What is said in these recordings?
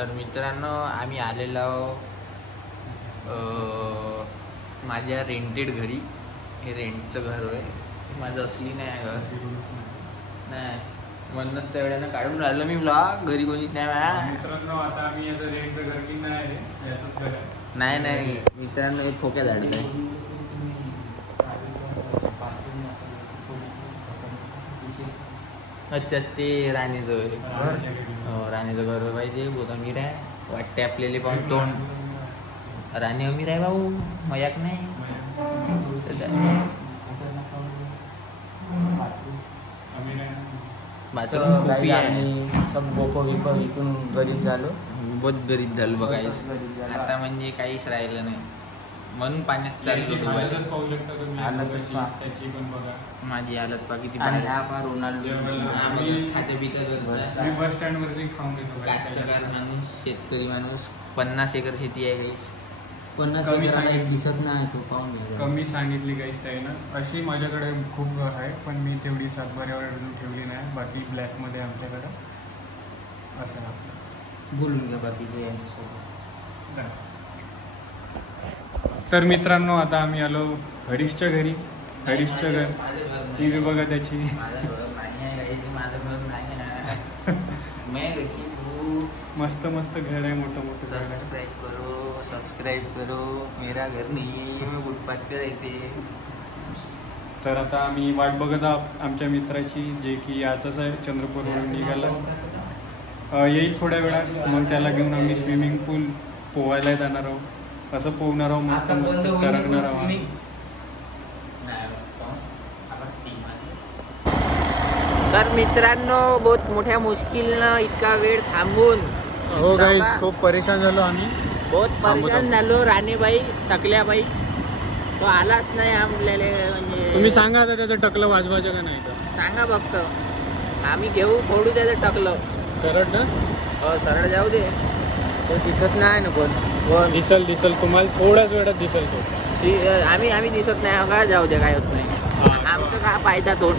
तर मित्रांनो आम्ही आलेलो माझ्या रेंटेड घरी. हे रेंटचं घर आहे, माझं असली नाही घर नाही, म्हणूनच तेवढ्यानं काढून राहिलं मी ब्लॉग. घरी कोणीच नाही मित्रांनो. आता आम्ही याचं रेंटचं घर की नाही याचंच घर आहे. नाही मित्रांनो, हे ठोक्या झाडलं आहे. अच्छा ते राणीचं घर. हो राणीचं घर पाहिजे. बहुत अमीर आहे वाटते आपल्याला पण तोंड. राणी अमीर आहे भाऊ, मजाक नाही. बाथरूम खूप आहे. सब बोको विको विकून गरीब झालो. बहुत गरीब झालो बघायचं आता, म्हणजे काहीच राहिलं नाही. म्हणून पाण्यात चालतो डुबायला. माझी हालत पा किती खाते पितं बस स्टँडवरची खाऊन घेतो. कास्तकार माणूस, शेतकरी माणूस. 50 एकर शेती आहे काहीच. 50 एकराला एक दिसत नाही तो पाहून घ्या. कमी सांगितली काहीच काही ना. अशी माझ्याकडे खूप घर आहे पण मी तेवढी सातबाऱ्यावर अजून ठेवली नाही. बाकी ब्लॅकमध्ये आमच्याकडं असं आपलं बोलून घ्या बाकीचे यांच्यासोबत. तर मित्रांनो आता आम्ही आलो हरीशच्या घरी. हरीशचं घर टी व्ही बघा त्याची. मस्त मस्त घर आहे, मोठं मोठं घर आहे. सबस्क्राईब करो मेरा घर नाही मैं फुटपाथ पे रहते. तर आता आम्ही वाट बघत आहोत आमच्या मित्राची, जे की याचाच आहे, चंद्रपूरवरून निघाला. येईल थोड्या वेळात. मग त्याला घेऊन आम्ही स्विमिंग पूल पोहायला जाणार आहोत. असं पोहणार आहोत, मस्त मस्त तरंगणार आहोत. तर मित्रांनो बहुत मोठ्या मुश्किलनं इतका वेळ थांबून हो गाईस खूप परेशान झालो आम्ही. बहुत परेशान झालो. राणेबाई टकल्याबाई तो आलाच नाही आपल्याला. म्हणजे तुम्ही सांगा आता त्याचं टकलं वाजवायचं का नाही तर सांगा फक्त, आम्ही घेऊ फोडू त्याचं टकलं. सरळ ना. हो सरळ जाऊ दे. तो दिसत नाही ना पण. दिसल तुम्हाला थोड्याच वेळात दिसेल तो. आम्ही दिसत नाही का, जाऊ दे काय होत नाही. आमचं का फायदा तोंड.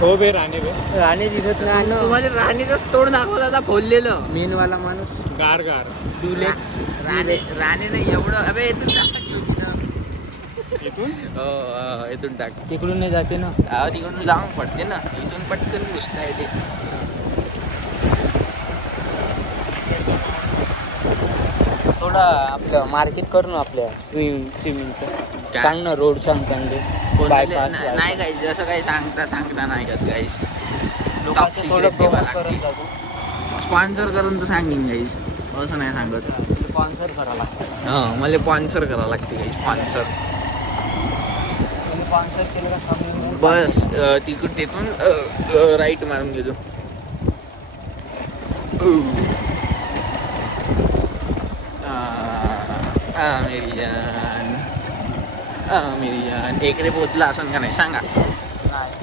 हो बे राणे दिसत नाही ना. तुम्हाला राणीचंच तोंड दाखवत आता फोडलेलं. मेनवाला माणूस गार राणे नाही एवढं. अबे इथून टाकायची होती ना. इथून इथून टाक. तिकडून नाही जाते ना. तिकडून जाऊन पडते ना. इथून पटकन घुसता येते. थोडं आपलं मार्केट करू ना आपल्या स्विमिंगचं. सांग ना रोड सांग चांगले. नाही काही जसं काही सांगता नाही का गाईस. स्पॉन्सर करून तर सांगेन गाईस, असं नाही सांगत. स्पॉन्सर करावं लागतं. हां मला स्पॉन्सर करावं लागते गाईस. स्पॉन्सर केलं का बस तिथून राईट मारून घेतो. मेरी जान एकरे पोचला असं का नाही सांगा.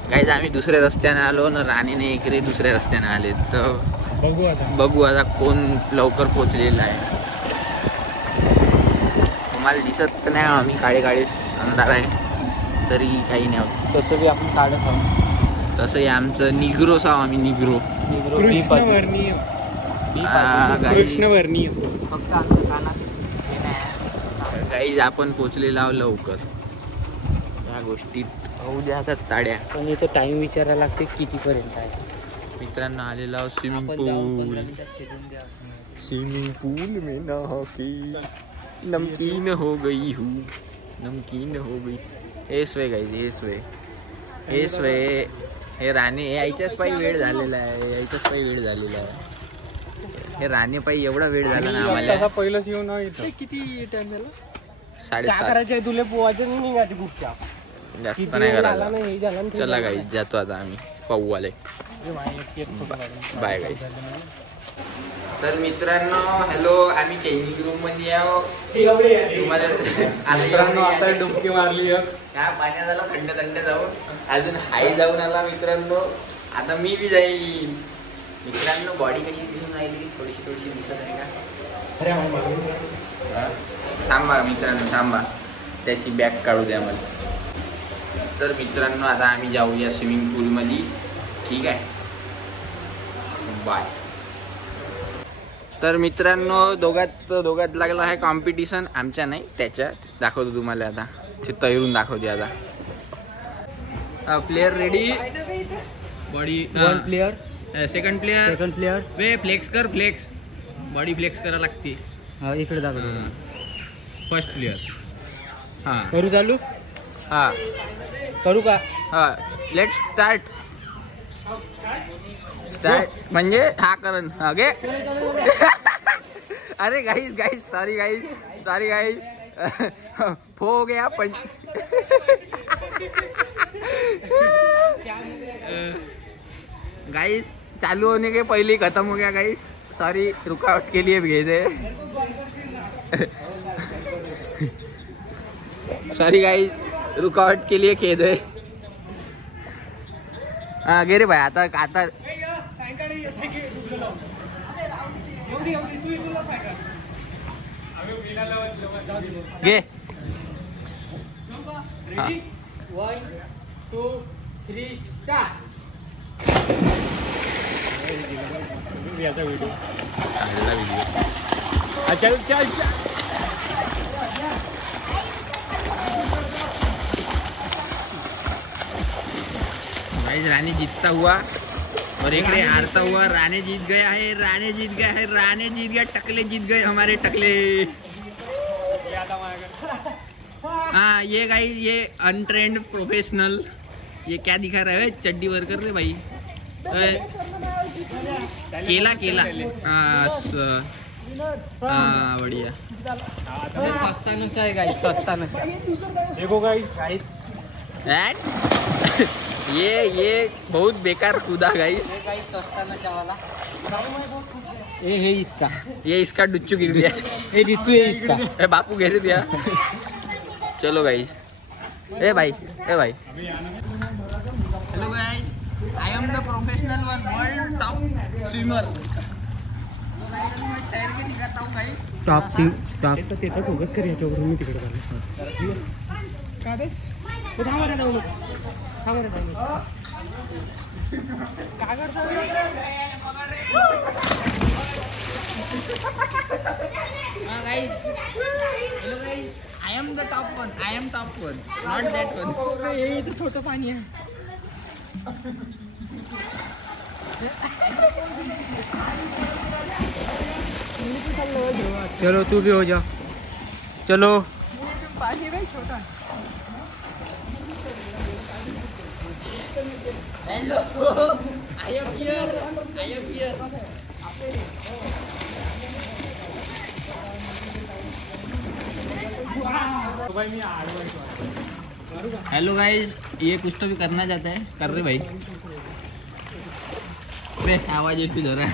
काहीच आम्ही दुसऱ्या रस्त्याने आलो ना. राणीने एकरे दुसऱ्या रस्त्याने आले. तर बघू आता कोण लवकर पोचलेला आहे. तुम्हाला दिसत नाही आम्ही काळे अंधार आहे तरी काही नाही होत. तसं बी आपण काढत आहोत. तसंही आमचं निग्रोस आहो आम्ही. निग्रो कृष्णवर्णीय. फक्त आमच्या कानात काही आपण पोचलेलो आहो लवकर. या गोष्टीत होऊ द्या आता ताड्या. पण इथं टाइम विचारायला लागते कितीपर्यंत आहे. मित्रांनो आलेला आहो स्विमिंग पूल. स्विमिंग पूल में नहाके नमकीन हो गई हूँ. नमकीन हो गई. हेच वे गाईज हेच वे. हे राणे यायच्याच पायी वेळ झालेला आहे. हे राणे पायी एवढा वेळ झाला ना आम्हाला. पहिलंच येऊन किती टाइम झाला. 7:30. तुला पोवायचं निघायची बुकच्या जास्त नाही करायला. चला गाईज जातो आता आम्ही पाहू आले. Bye guys. तर मित्रांनो हॅलो, आम्ही चेंजिंग रूम मध्ये आहो. तुम्हाला आता डुबकी मारली. हा पाण्यात झाला थंड जाऊन. अजून हाय जाऊन आला मित्रांनो. आता मी बी जाईन. मित्रांनो बॉडी कशी दिसून राहिली. थोडीशी दिसत आहे का. थांबा मित्रांनो थांबा, त्याची बॅग काढू द्या मला. तर मित्रांनो आता आम्ही जाऊया स्विमिंग पूलमध्ये. ठीक आहे बाय. तर मित्रांनो दोघात लागला आहे कॉम्पिटिशन. आमच्या नाही, त्याच्यात दाखवतो तुम्हाला आता. ते तैरून दाखवते आता. Player ready. Body one player, second player वे फ्लेक्स कर. फ्लेक्स बॉडी फ्लेक्स करा लागते. इकडे दाखवतो. First player. हां करू चालू. हां करू का? हां लेट्स स्टार्ट. म्हणजे हा करण. हा घे. अरे गाईस सॉरी गाईस हो गया गाइस चालू होने के पहले ही खत्म हो गया गाइस. सॉरी रुकावट के लिए भेज दे. सॉरी गाइस रुकावट के लिए खेद है. हाँ गे रे भाई आता गे. 1 2 3 स्टार्ट. याचा व्हिडिओ चांगला व्हिडिओ. चल गाइस रानी जीतता हुआ और एक हारता हुआ. राणे जीत गया है. राणे जीत गया. टकले जीत गए हमारे टकले. हाँ ये गाइस ये अनट्रेंड प्रोफेशनल. ये क्या दिखा रहा है? चड्डी वर्कर रे भाई. केला हाँ बढ़िया. सस्ता नशा है गाइस, सस्ता नशा. देखो गाइस ये बहुत बेकार कूदा गाइस. सस्ता नशा वाला. ये है इसका. ये इसका डुच्चू गिर गया. ये डिच्चू है इसका. ए बापू घेरे दिया. चलो गाइस. ए भाई hello guys I am the professional one world top swimmer. तैर के दिखाता हूँ गाइस. टॉप. ते फोकस कर याच्यावर. मी तिकडे चाललो. का बे थांबा रे जाऊ. काय करतो guys hello guys I am the top one not that one. ये इथं छोटं पाणी आहे. चलो तू भी हो जा. चलो. पाणी नाही छोटा. Hello I am here. Hello guys ये कुछ तो भी करना चाहता है. कर रहे भाई. आवाज येतो जरा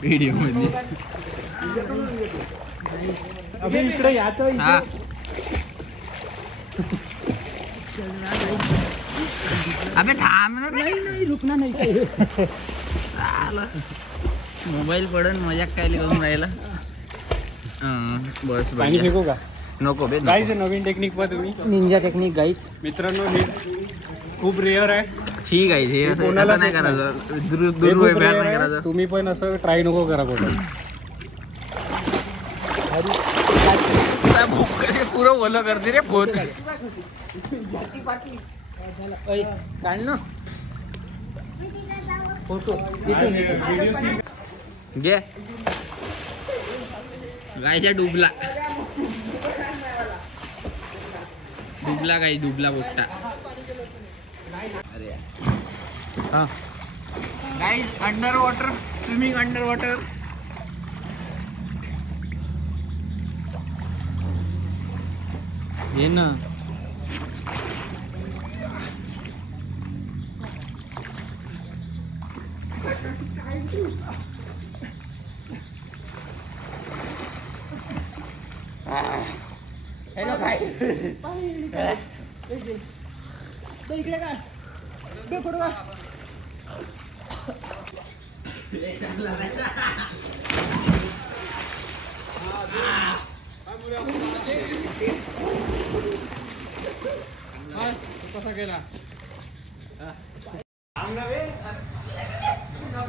व्हिडिओ मध्ये. अबे इकडे याचं. हा अबे थांब ना. नहीं रुकना नहीं. मोबाईल पडून मजाक काय करून राहिला. बस पाणी फेकू का? नको बे. गाईज नवीन टेक्निक पहा तुम्ही. Ninja technique guys. मित्रांनो हे खूप रेअर आहे. ठीक आहे. हे असं नाही करायचं. दुर्व्यवहार नाही करायचं. तुम्ही पण असं ट्राय नको करा कोण. पुरं ओलं करते रे फोन. काढ ना फोटो. घे गायच्या डुबला गाई. डुबला बोट्टा. अरे हाँ guys under water swimming under water. ये ना हेलो भाई. इकडे काय फोटो का. कसा गेला.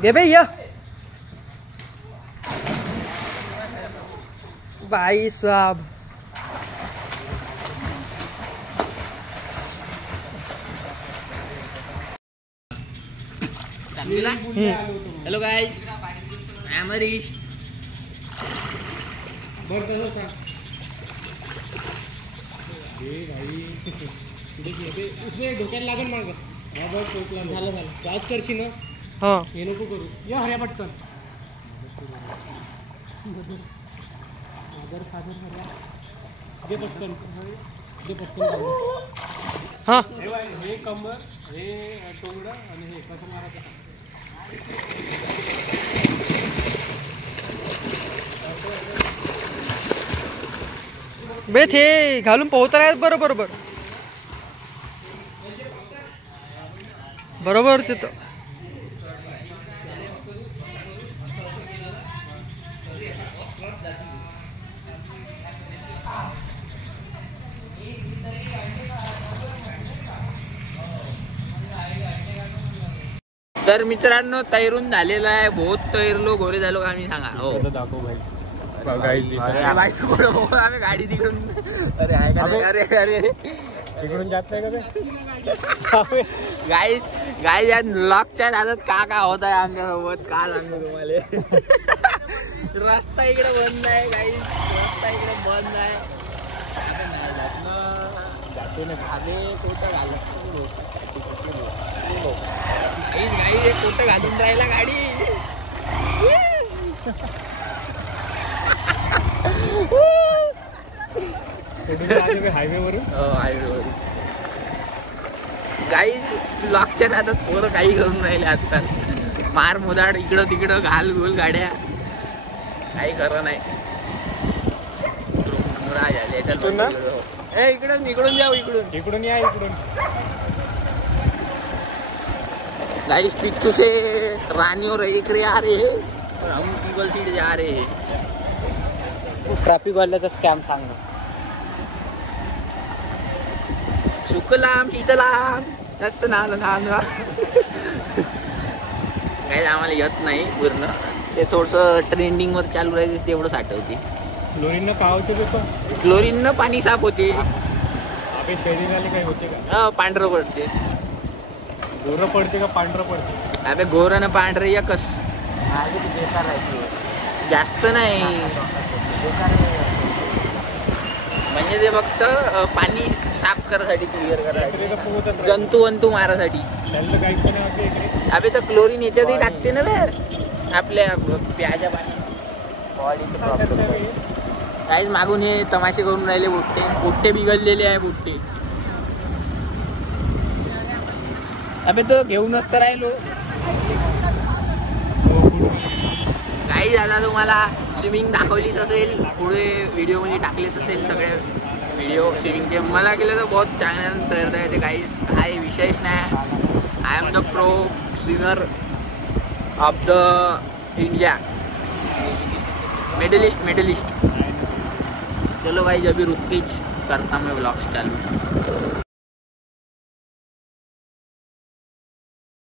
दे भैया. भाई साहब hello guys I am Harish. डोक्यात लागेल माग झालं झालं पास करशील ना. हा हे नको करू या हऱ्या पटकन जे पटकन जे पटकन. हा हे कंबर हे टोंगडं आणि हे कसं मारायचं. बेथ हे घालून पोहता आहेत बरोबर बरोबर तिथं. तर मित्रांनो तैरून झालेला आहे. बहुत तैरलो गोरे झालो का आम्ही सांगा. हो दाखव भाई. आम्ही गाडी तिकडून अरे आहे का अरे अरे तिकडून जात नाही का गाईज गाईज या लॉकच्या दादात का होत आहे आमच्यासोबत का सांगू तुम्हाला. रस्ता इकडे बंद आहे गाईज. रस्ता इकडे बंद आहे. जाते ना आम्ही कोणतं घालत गाई कोणतं घालून राहिला गाडी. हायवे वरून गाईज लॉकच्या नादात पोरं काही करून राहिले आजकाल. मार मुदाड इकडं तिकडं घाल घोल गाड्या काही खरं नाही. इकडून इकडून जाऊ इकडून या इकडून. गाइस पीछू से रानी और एक रे आ रहे हैं और हम पीपल सीट जा रहे हैं. ट्रॅफिक वाल्याचा स्कॅम सांग. शुक्लाम शीतलाम जास्त नाव काही आम्हाला येत नाही पूर्ण. ते थोडंसं ट्रेंडिंग वर चालू राहायचं तेवढं साठवते. क्लोरीन का होते क्लोरीन न पाणी साफ होते. शरीराला काही होते का. पांढरं पडते. गोरं पडते का पांढरं पडते. अबे गोरं न पांढरं एकच. जास्त नाही म्हणजे ते फक्त पाणी साफ करायसाठी क्लिअर करायसाठी जंतू वंतू मारासाठी. अबे तर क्लोरीन याच्यातही टाकते ना बे आपल्या प्याच्या पाणी. काहीच मागून हे तमाशे करून राहिले. बुट्टे बिघडलेले आहे बुट्टे. अबे तो घेऊनच तर राहिलो. काही दादा तुम्हाला स्विमिंग दाखवलीच असेल पुढे व्हिडिओ मध्ये टाकलेच असेल सगळे व्हिडिओ स्विमिंगचे. मला केलं तर बहुत चांगल्या तैरता येते काहीच काही विषयच नाही. I am the pro swimmer of the India. Medalist. चलो भाई अभी रुक के करता मैं व्लॉग्स चालू.